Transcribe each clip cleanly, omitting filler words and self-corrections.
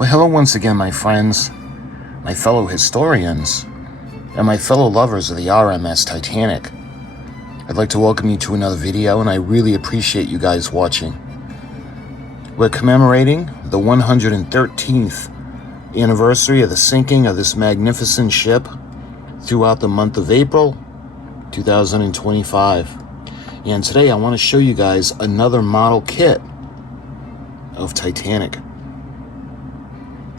Well, hello once again, my friends, my fellow historians, and my fellow lovers of the R.M.S. Titanic. I'd like to welcome you to another video, and I really appreciate you guys watching. We're commemorating the 113th anniversary of the sinking of this magnificent ship throughout the month of April 2025. And today I want to show you guys another model kit of Titanic.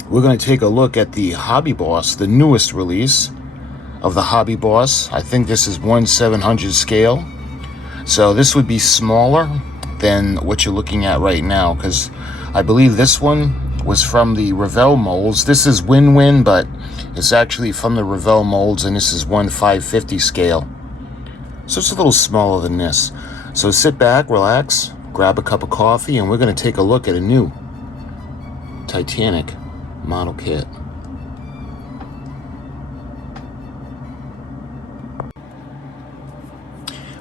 We're going to take a look at the Hobby Boss, the newest release of the Hobby Boss. I think this is 1/700 scale. So this would be smaller than what you're looking at right now, because I believe this one was from the Revell molds. This is Win-Win, but it's actually from the Revell molds, and this is 1/550 scale. So it's a little smaller than this. So sit back, relax, grab a cup of coffee, and we're going to take a look at a new Titanic model kit.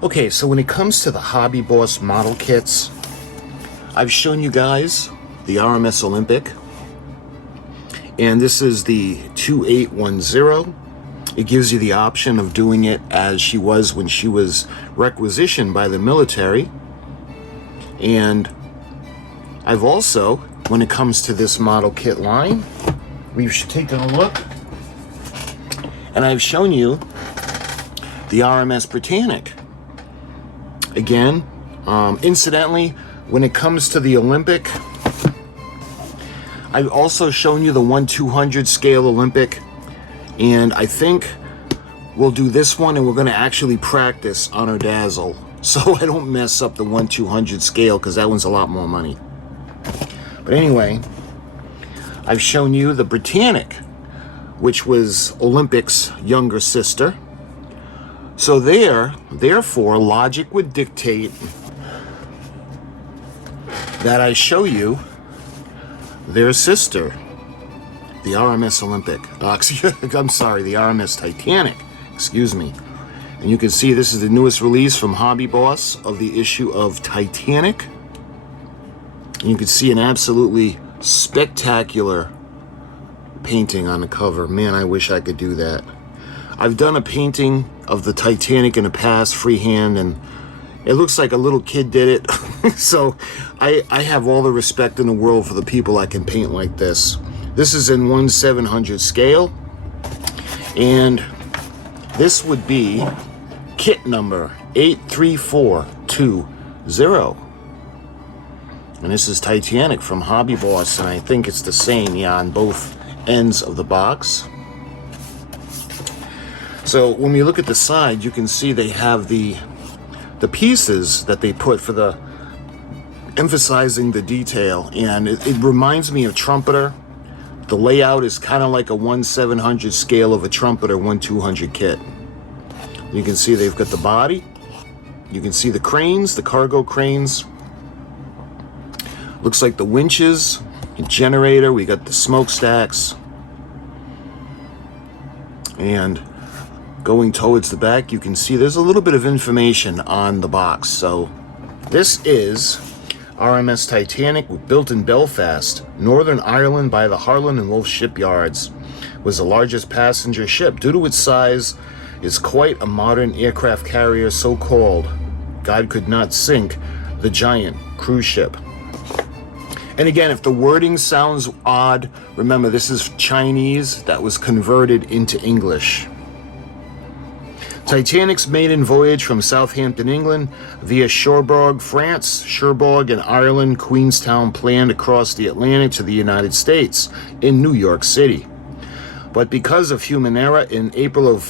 Okay, so when it comes to the Hobby Boss model kits, I've shown you guys the R.M.S. Olympic, and this is the 2810. It gives you the option of doing it as she was when she was requisitioned by the military. And I've also, when it comes to this model kit line, we've taken a look, and I've shown you the R.M.S. Britannic. Again, incidentally, when it comes to the Olympic, I've also shown you the 1/200 scale Olympic, and I think we'll do this one, and we're going to actually practice on our Dazzle, so I don't mess up the 1/200 scale, because that one's a lot more money. But anyway, I've shown you the Britannic, which was Olympic's younger sister. So therefore, logic would dictate that I show you their sister, the R.M.S. Olympic. I'm sorry, the R.M.S. Titanic, excuse me. And you can see this is the newest release from Hobby Boss of the issue of Titanic. And you can see an absolutely spectacular painting on the cover. Man, I wish I could do that. I've done a painting of the Titanic in the past, freehand, and it looks like a little kid did it. So I have all the respect in the world for the people that can paint like this. This is in 1/700 scale, and this would be kit number 83420. And this is Titanic from Hobby Boss, and I think it's the same, yeah, on both ends of the box. So when we look at the side, you can see they have the pieces that they put for the emphasizing the detail, and it reminds me of Trumpeter. The layout is kind of like a 1/700 scale of a Trumpeter 1/200 kit. You can see they've got the body. You can see the cranes, the cargo cranes. Looks like the winches, the generator. We got the smokestacks, and going towards the back, you can see there's a little bit of information on the box. So this is R.M.S. Titanic, built in Belfast, Northern Ireland by the Harland and Wolff shipyards. Was the largest passenger ship. Due to its size, is quite a modern aircraft carrier, so called. God could not sink the giant cruise ship. And again, if the wording sounds odd, remember this is Chinese that was converted into English. Titanic's maiden voyage from Southampton, England, via Cherbourg, France, Cherbourg and Ireland, Queenstown, planned across the Atlantic to the United States in New York City. But because of human error, on April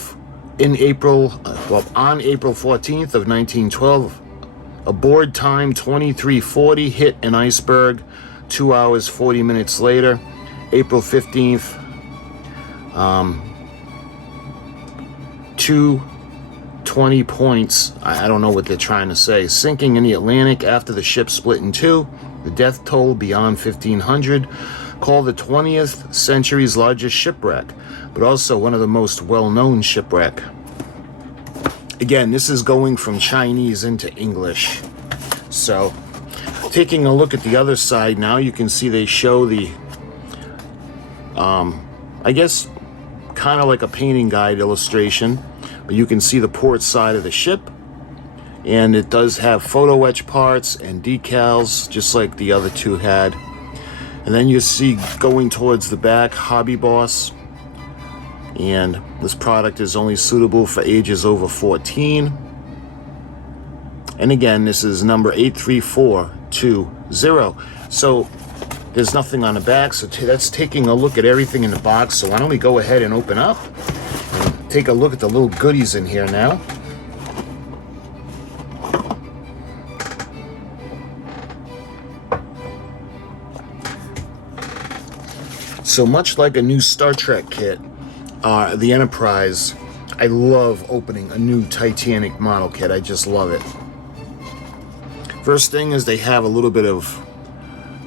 14th of 1912, aboard time 2340 hit an iceberg. 2 hours 40 minutes later, April 15th, 220 points. I don't know what they're trying to say. Sinking in the Atlantic after the ship split in two. The death toll beyond 1,500. Called the 20th century's largest shipwreck, but also one of the most well-known shipwreck. Again, this is going from Chinese into English. So taking a look at the other side now, you can see they show the I guess kind of like a painting guide illustration, but you can see the port side of the ship, and it does have photo-etched parts and decals just like the other two had. And then you see going towards the back, Hobby Boss, and this product is only suitable for ages over 14. And again, this is number 83420. So there's nothing on the back, so that's taking a look at everything in the box. So why don't we go ahead and open up and take a look at the little goodies in here now. So much like a new Star Trek kit, the Enterprise, I love opening a new Titanic model kit. I just love it. First thing is they have a little bit of,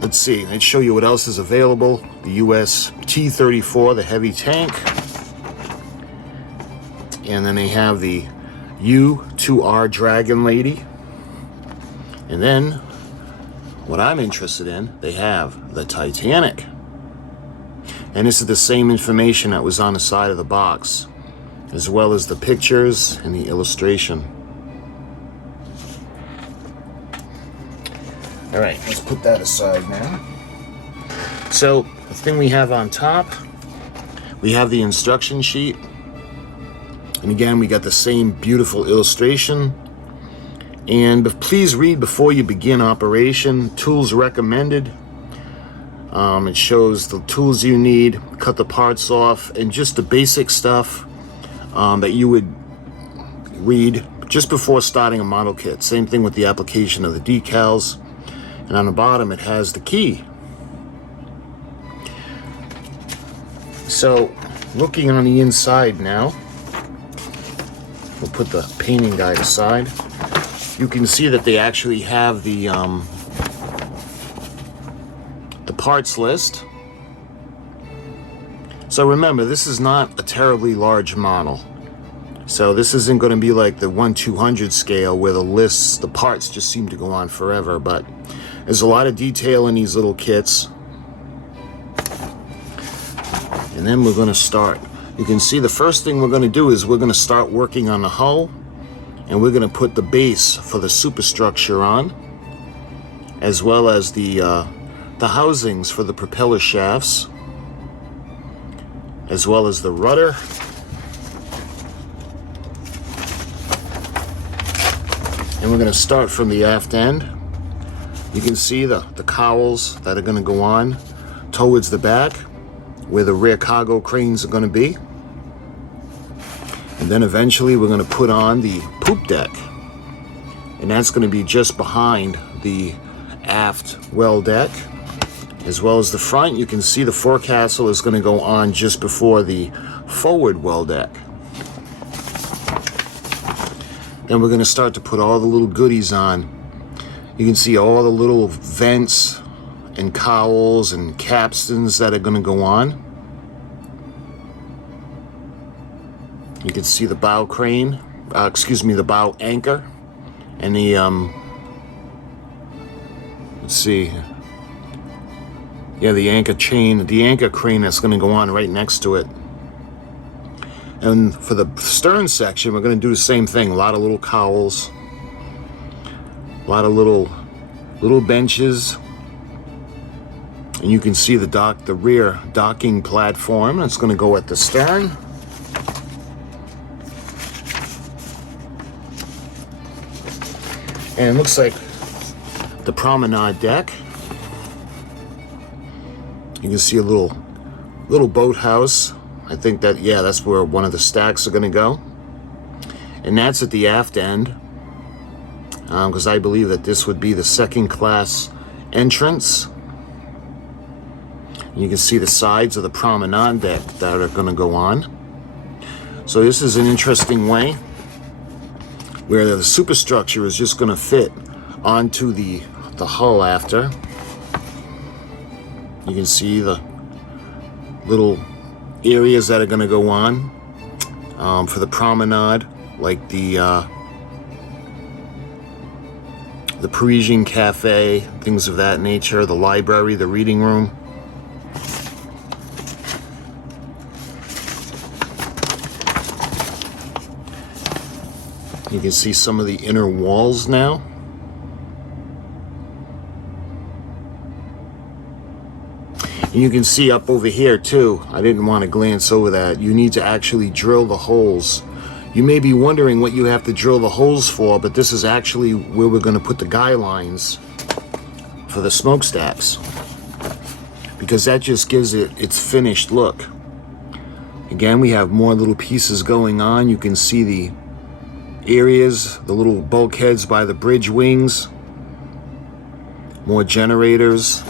let's see, let's show you what else is available. The US T-34, the heavy tank. And then they have the U-2R Dragon Lady. And then, what I'm interested in, they have the Titanic. And this is the same information that was on the side of the box, as well as the pictures and the illustration. All right, let's put that aside now. So the thing we have on top, we have the instruction sheet. And again, we got the same beautiful illustration. And please read before you begin operation. Tools recommended. It shows the tools you need, cut the parts off, and just the basic stuff that you would read just before starting a model kit. Same thing with the application of the decals. And on the bottom, it has the key. So, looking on the inside now, we'll put the painting guide aside. You can see that they actually have the parts list. So remember, this is not a terribly large model. So this isn't going to be like the 1/200 scale where the parts just seem to go on forever, but there's a lot of detail in these little kits. And then we're going to start. You can see the first thing we're going to do is we're going to start working on the hull, and we're going to put the base for the superstructure on, as well as the housings for the propeller shafts, as well as the rudder. And we're going to start from the aft end. You can see the cowls that are going to go on towards the back, where the rear cargo cranes are going to be. And then eventually we're going to put on the poop deck. And that's going to be just behind the aft well deck. As well as the front, you can see the forecastle is going to go on just before the forward well deck. Then we're going to start to put all the little goodies on. You can see all the little vents and cowls and capstans that are going to go on. You can see the bow crane, the bow anchor, and the, let's see, yeah, the anchor chain, the anchor crane that's going to go on right next to it. And for the stern section, we're going to do the same thing. A lot of little cowls, a lot of little benches, and you can see the rear docking platform that's going to go at the stern. And it looks like the promenade deck. You can see a little boathouse. I think that, yeah, that's where one of the stacks are going to go. And that's at the aft end, because I believe that this would be the second class entrance. You can see the sides of the promenade deck that are going to go on. So this is an interesting way where the superstructure is just going to fit onto the hull after. You can see the little areas that are going to go on for the promenade, like the Parisian cafe, things of that nature, the library, the reading room. You can see some of the inner walls now. And you can see up over here too, I didn't want to glance over that, you need to actually drill the holes. You may be wondering what you have to drill the holes for, but this is actually where we're going to put the guy lines for the smokestacks, because that just gives it its finished look. Again, we have more little pieces going on. You can see the areas, the little bulkheads by the bridge wings, more generators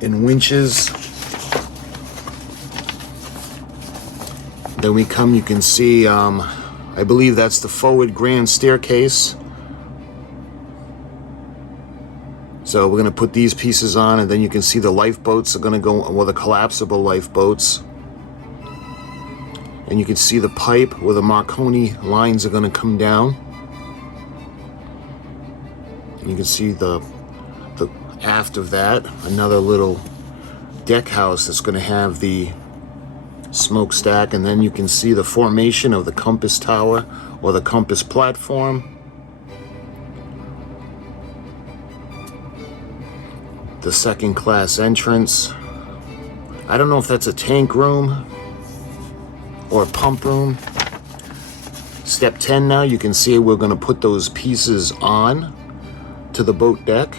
and winches. Then we come, you can see, I believe that's the forward grand staircase. So we're going to put these pieces on, and then you can see the lifeboats are going to go, well, the collapsible lifeboats. And you can see the pipe where the Marconi lines are going to come down. And you can see the aft of that, another little deck house that's going to have the smokestack, and then you can see the formation of the compass tower or the compass platform. The second class entrance. I don't know if that's a tank room or a pump room. Step 10 now, you can see we're going to put those pieces on to the boat deck.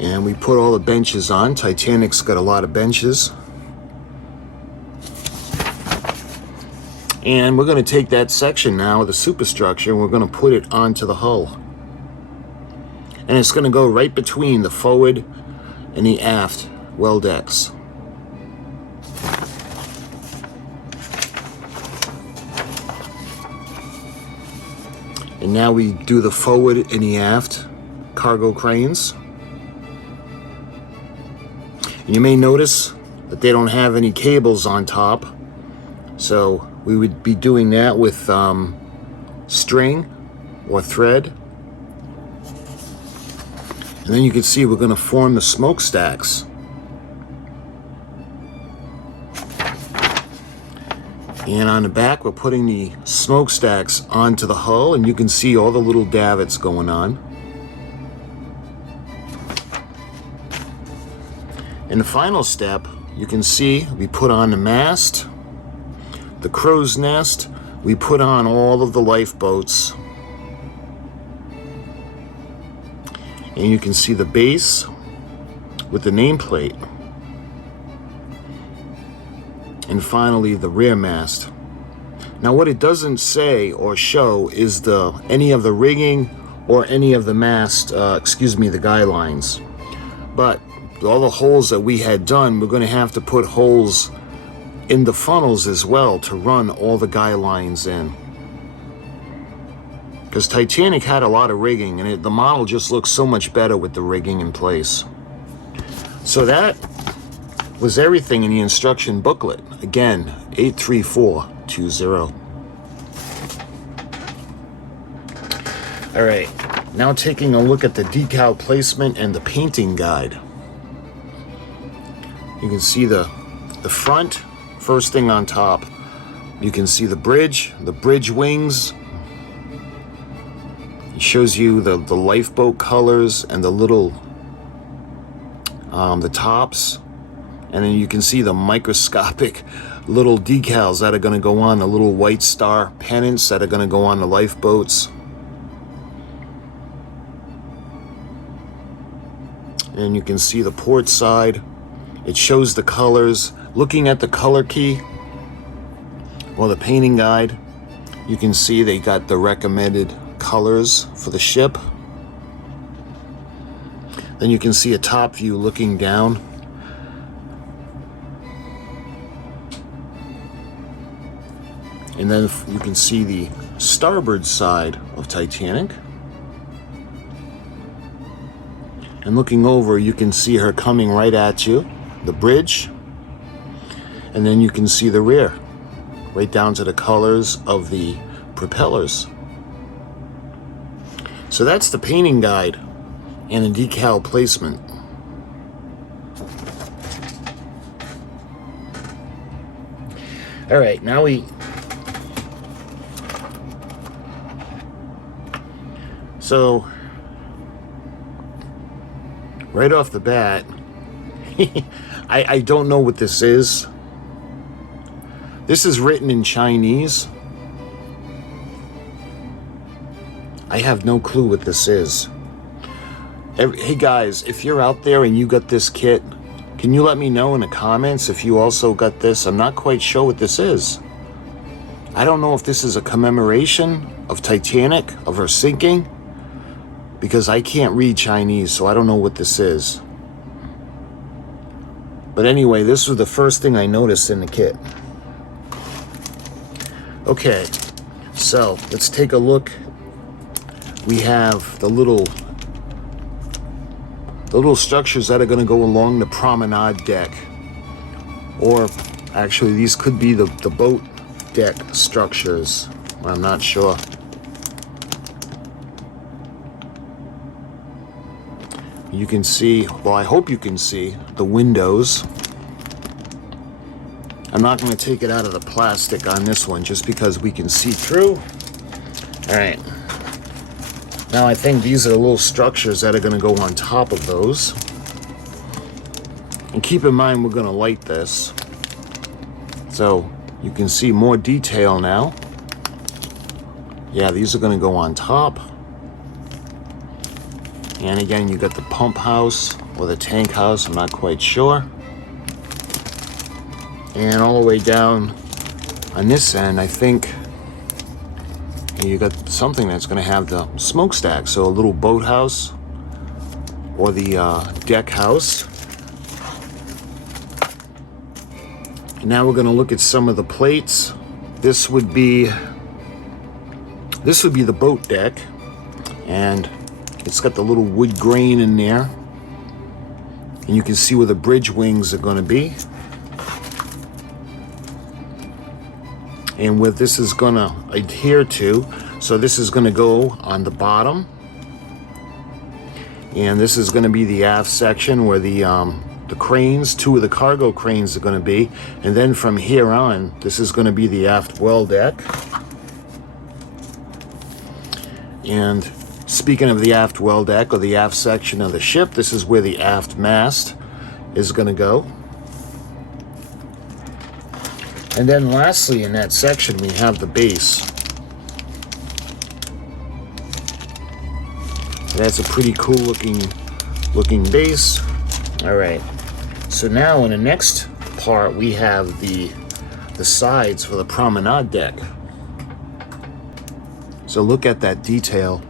And we put all the benches on. Titanic's got a lot of benches. And we're going to take that section now, the superstructure, and we're going to put it onto the hull. And it's going to go right between the forward and the aft well decks. And now we do the forward and the aft cargo cranes. And you may notice that they don't have any cables on top. So we would be doing that with string or thread. And then you can see we're going to form the smokestacks. And on the back, we're putting the smokestacks onto the hull, and you can see all the little davits going on. In the final step, you can see we put on the mast, the crow's nest, we put on all of the lifeboats. And you can see the base with the nameplate. And finally, the rear mast. Now, what it doesn't say or show is any of the rigging or any of the mast, the guy lines. But all the holes that we had done, we're going to have to put holes in the funnels as well to run all the guy lines in. Because Titanic had a lot of rigging, and the model just looks so much better with the rigging in place. So that was everything in the instruction booklet. Again, 83420. All right, now taking a look at the decal placement and the painting guide. You can see the front, first thing on top. You can see the bridge wings. It shows you the lifeboat colors and the little, the tops. And then you can see the microscopic little decals that are going to go on, the little white star pennants that are going to go on the lifeboats. And you can see the port side. It shows the colors. Looking at the color key or the painting guide, you can see they got the recommended colors for the ship. Then you can see a top view looking down. And then you can see the starboard side of Titanic. And looking over, you can see her coming right at you, the bridge. And then you can see the rear, right down to the colors of the propellers. So that's the painting guide and a decal placement. All right, now so right off the bat, I don't know what this is. This is written in Chinese. I have no clue what this is. Hey guys, if you're out there and you got this kit, can you let me know in the comments if you also got this? I'm not quite sure what this is. I don't know if this is a commemoration of Titanic, of her sinking, because I can't read Chinese, so I don't know what this is. But anyway, this was the first thing I noticed in the kit. Okay, so let's take a look. We have the little structures that are going to go along the promenade deck. Or actually, these could be the boat deck structures. I'm not sure. You can see, well, I hope you can see the windows. I'm not going to take it out of the plastic on this one just because we can see through. All right. Now I think these are the little structures that are going to go on top of those. And keep in mind we're going to light this. So you can see more detail now. Yeah, these are going to go on top. And again, you got the pump house or the tank house, I'm not quite sure. And all the way down on this end, I think you got something that's going to have the smokestack. So a little boathouse or the deck house. And now we're going to look at some of the plates. This would be the boat deck, and it's got the little wood grain in there, and you can see where the bridge wings are going to be, and where this is going to adhere to. So this is going to go on the bottom, and this is going to be the aft section where the cranes, 2 of the cargo cranes are going to be, and then from here on, this is going to be the aft well deck. And speaking of the aft well deck or the aft section of the ship, this is where the aft mast is going to go. And then lastly in that section we have the base. That's a pretty cool looking base. All right. So now in the next part we have the sides for the promenade deck. So look at that detail.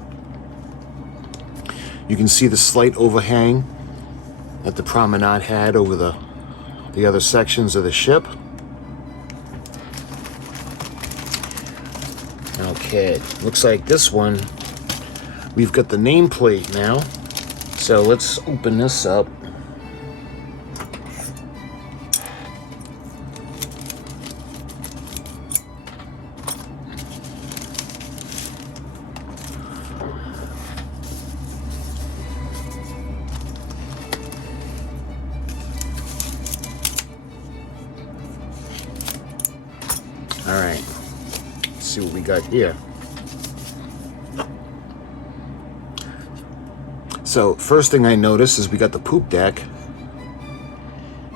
You can see the slight overhang that the promenade had over the other sections of the ship. Okay, looks like this one, we've got the nameplate now. So let's open this up. All right, let's see what we got here. So first thing I noticed is we got the poop deck.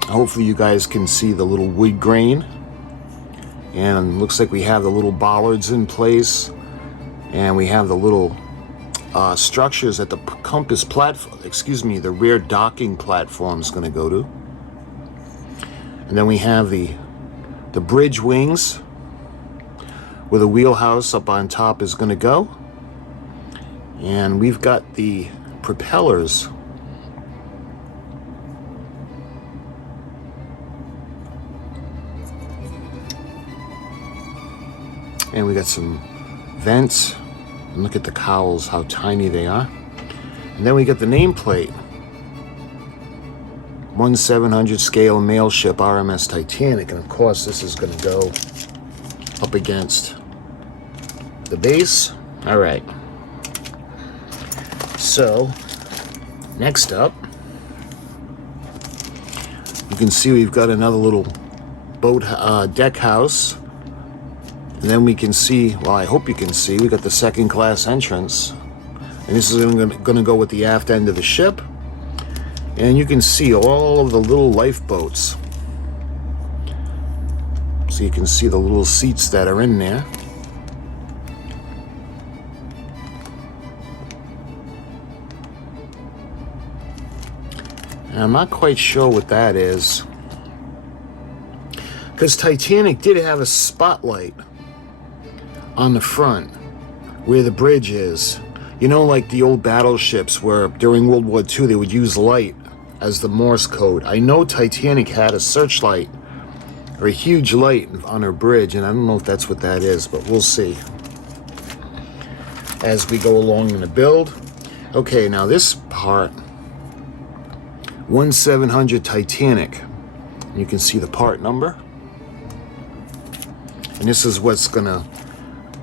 Hopefully you guys can see the little wood grain. And looks like we have the little bollards in place. And we have the little structures that the compass platform, the rear docking platform is going to go to. And then we have the bridge wings, where the wheelhouse up on top is going to go. And we've got the propellers. And we got some vents. And look at the cowls, how tiny they are. And then we got the nameplate. 1/700 scale mail ship R.M.S. Titanic. And of course this is going to go up against the base. All right. So Next up, you can see we've got another little boat deck house. And then we can see, well, I hope you can see, we got the second class entrance. And this is going to go with the aft end of the ship. And you can see all of the little lifeboats. So you can see the little seats that are in there. And I'm not quite sure what that is, because Titanic did have a spotlight on the front where the bridge is. You know, like the old battleships where during World War II they would use light as the Morse code. I know Titanic had a searchlight, or a huge light on her bridge, and I don't know if that's what that is, but we'll see as we go along in the build. Okay, now this part, 1700 Titanic. You can see the part number. And this is what's gonna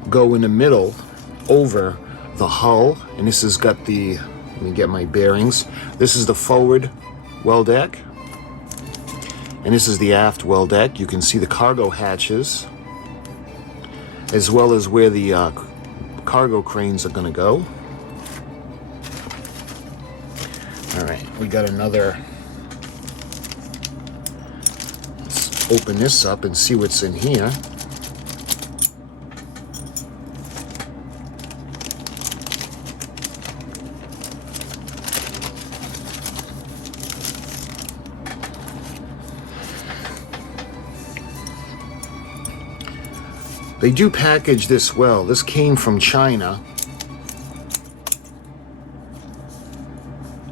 go in the middle over the hull. And this has got the, let me get my bearings. This is the forward well deck. And this is the aft well deck. You can see the cargo hatches, as well as where the cargo cranes are gonna go. All right, we got another. Let's open this up and see what's in here. They do package this well. This came from China.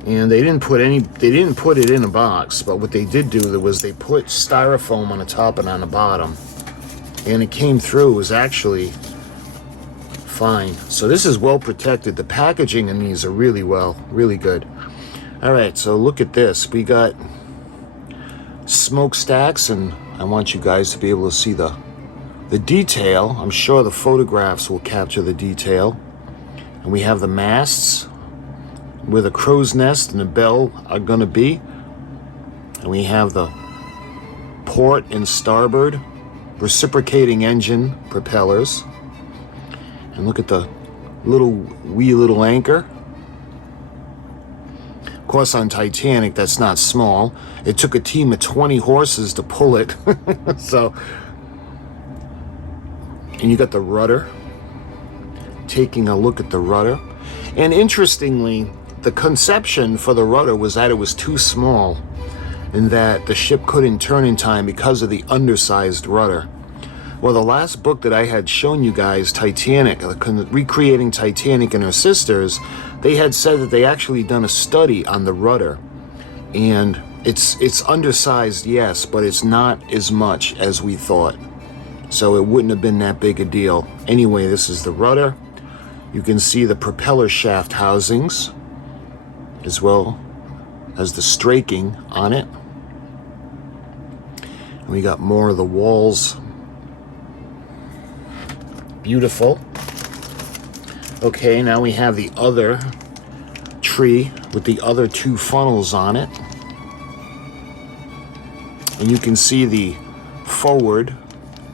And they didn't put it in a box, but what they did do was they put styrofoam on the top and on the bottom. And it came through, it was actually fine. So this is well protected. The packaging in these are really good. All right, so look at this. We got smokestacks, and I want you guys to be able to see the detail. I'm sure the photographs will capture the detail. And we have the masts where the crow's nest and the bell are going to be. And we have the port and starboard reciprocating engine propellers. And look at the wee little anchor. Of course, on Titanic, that's not small. It took a team of 20 horses to pull it. So, and you got the rudder. Taking a look at the rudder. And interestingly, the conception for the rudder was that it was too small and that the ship couldn't turn in time because of the undersized rudder. Well, the last book that I had shown you guys, Titanic, recreating Titanic and her sisters, they had said that they actually done a study on the rudder. And it's undersized, yes, but it's not as much as we thought. So it wouldn't have been that big a deal. Anyway, this is the rudder. You can see the propeller shaft housings, as well as the straking on it. And we got more of the walls. Beautiful. Okay, now we have the other tree with the other two funnels on it. And you can see the forward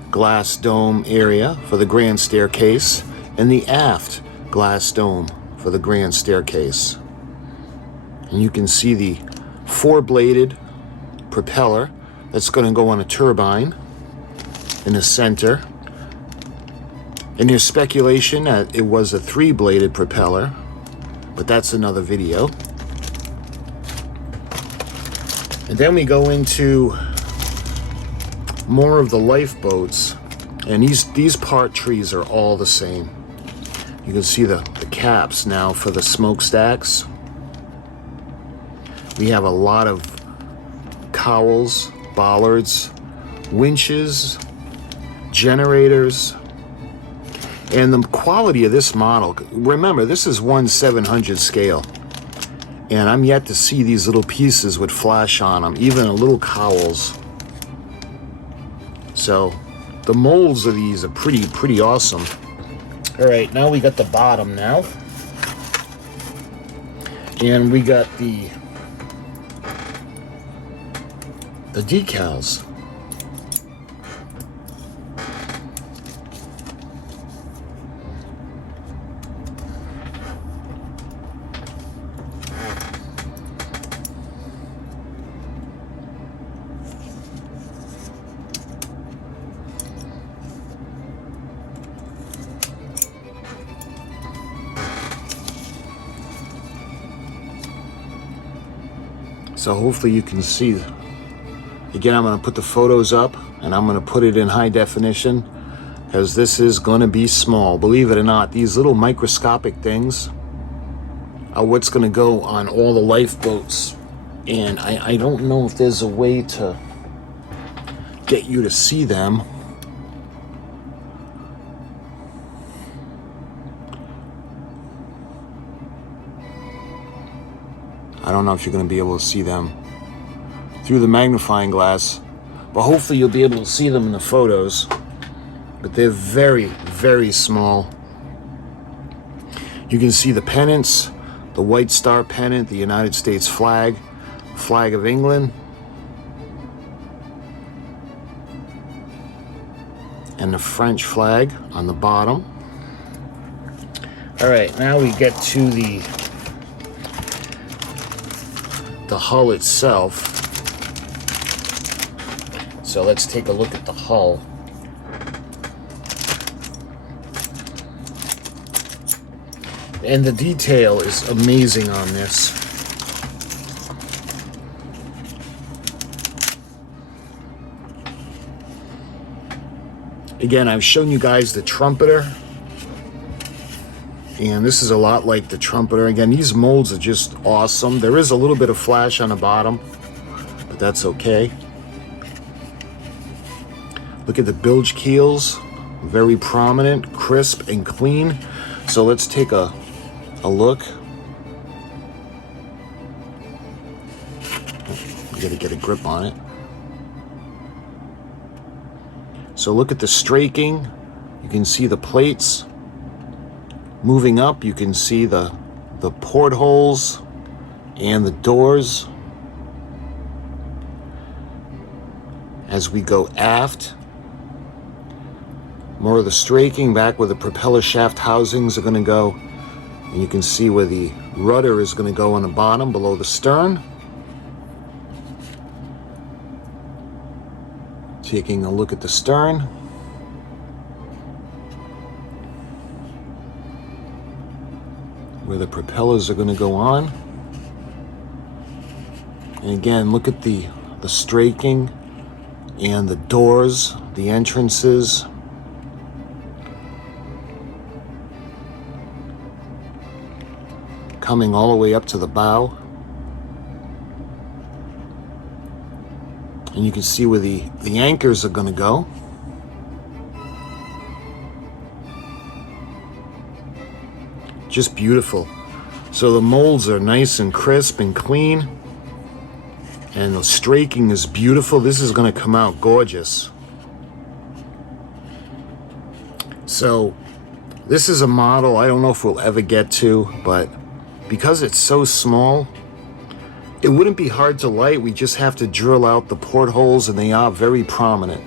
glass dome area for the grand staircase and the aft glass dome for the grand staircase. And you can see the four-bladed propeller that's going to go on a turbine in the center. And there's speculation that it was a three-bladed propeller, but that's another video. And then we go into more of the lifeboats, and these part trees are all the same. You can see the caps now for the smokestacks. We have a lot of cowls, bollards, winches, generators, and the quality of this model. Remember, this is 1/700 scale, and I'm yet to see these little pieces with flash on them, even the little cowls. So the molds of these are pretty awesome. All right, now we got the bottom now. And we got the decals. So hopefully you can see. Again, I'm going to put the photos up and I'm going to put it in high definition because this is going to be small. Believe it or not, these little microscopic things are what's going to go on all the lifeboats. And I don't know if there's a way to get you to see them. I don't know if you're going to be able to see them through the magnifying glass, but hopefully you'll be able to see them in the photos. But they're very, very small. You can see the pennants, the White Star pennant, the United States flag, flag of England, and the French flag on the bottom. All right, now we get to the hull itself. So let's take a look at the hull. And the detail is amazing on this. Again, I've shown you guys the trumpeter. And this is a lot like the trumpeter. Again, these molds are just awesome. There is a little bit of flash on the bottom, but that's okay. Look at the bilge keels. Very prominent, crisp, and clean. So let's take a look. You gotta get a grip on it. So look at the straking. You can see the plates. Moving up, you can see the portholes and the doors. As we go aft, more of the straking back where the propeller shaft housings are going to go. And you can see where the rudder is going to go on the bottom below the stern. Taking a look at the stern. Where the propellers are going to go on. And again, look at the straking and the doors, the entrances. Coming all the way up to the bow. And you can see where the anchors are going to go. Just beautiful. So the molds are nice and crisp and clean. And the straking is beautiful. This is going to come out gorgeous. So this is a model I don't know if we'll ever get to, but because it's so small, it wouldn't be hard to light. We just have to drill out the portholes, and they are very prominent.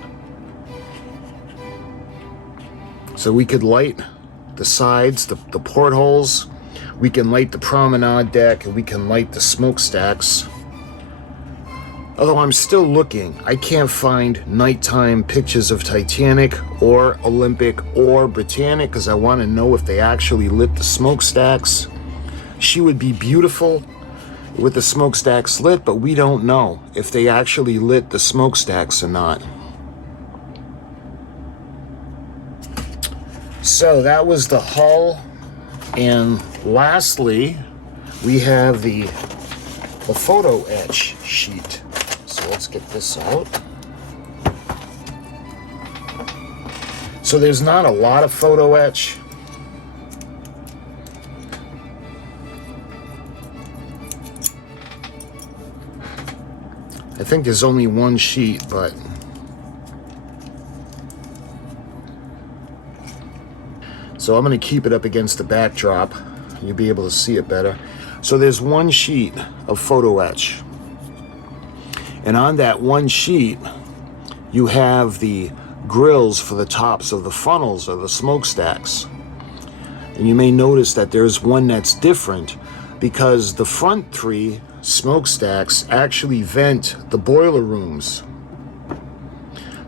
So we could light the sides, the portholes. We can light the promenade deck, and we can light the smokestacks. Although I'm still looking, I can't find nighttime pictures of Titanic or Olympic or Britannic because I want to know if they actually lit the smokestacks. She would be beautiful with the smokestacks lit, but we don't know if they actually lit the smokestacks or not. So that was the hull, and lastly, we have the Photo-Etched sheet. So let's get this out. So there's not a lot of Photo-Etched. I think there's only one sheet, but so I'm going to keep it up against the backdrop. you'll be able to see it better. So there's one sheet of Photo-Etched. And on that one sheet, you have the grills for the tops of the funnels or the smokestacks. And you may notice that there's one that's different because the front 3 smokestacks actually vent the boiler rooms.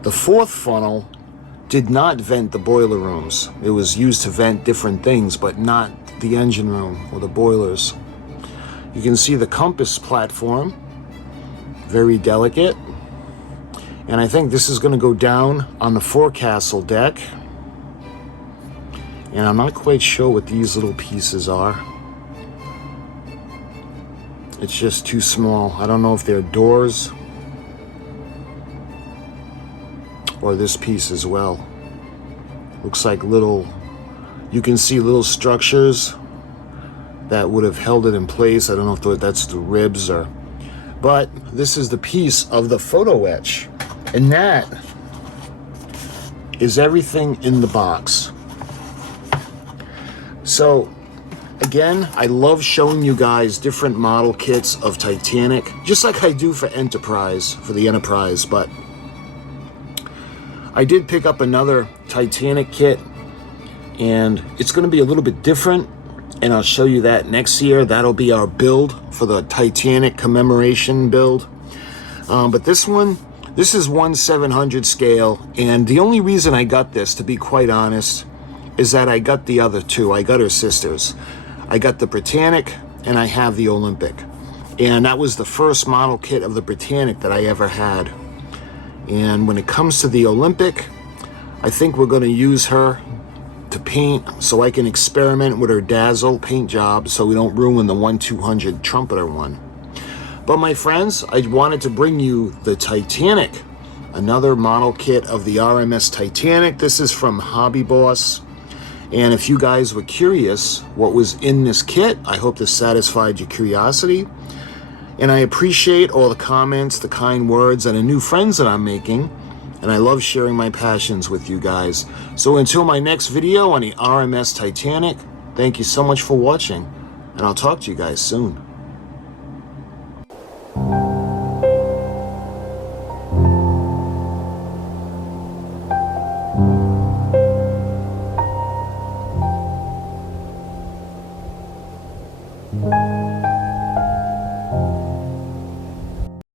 The 4th funnel did not vent the boiler rooms. It was used to vent different things, but not the engine room or the boilers. You can see the compass platform, very delicate. And I think this is going to go down on the forecastle deck. And I'm not quite sure what these little pieces are. It's just too small. I don't know if they're doors or this piece as well. Looks like little, you can see little structures that would have held it in place. I don't know if that's the ribs or, but this is the piece of the Photo-Etched. And that is everything in the box. So again, I love showing you guys different model kits of Titanic, just like I do for Enterprise, for the Enterprise, but I did pick up another Titanic kit, and it's going to be a little bit different, and I'll show you that next year. That'll be our build for the Titanic commemoration build. But this one, this is 1/700 scale, and the only reason I got this, to be quite honest, is that I got the other 2. I got her sisters. I got the Britannic, and I have the Olympic. And that was the first model kit of the Britannic that I ever had. And when it comes to the Olympic, I think we're going to use her to paint so I can experiment with her dazzle paint job so we don't ruin the 1/200 trumpeter one. But my friends, I wanted to bring you the Titanic, another model kit of the R.M.S. Titanic. This is from Hobby Boss. And if you guys were curious what was in this kit, I hope this satisfied your curiosity. And I appreciate all the comments, the kind words, and the new friends that I'm making. And I love sharing my passions with you guys. So until my next video on the R.M.S. Titanic, thank you so much for watching. And I'll talk to you guys soon.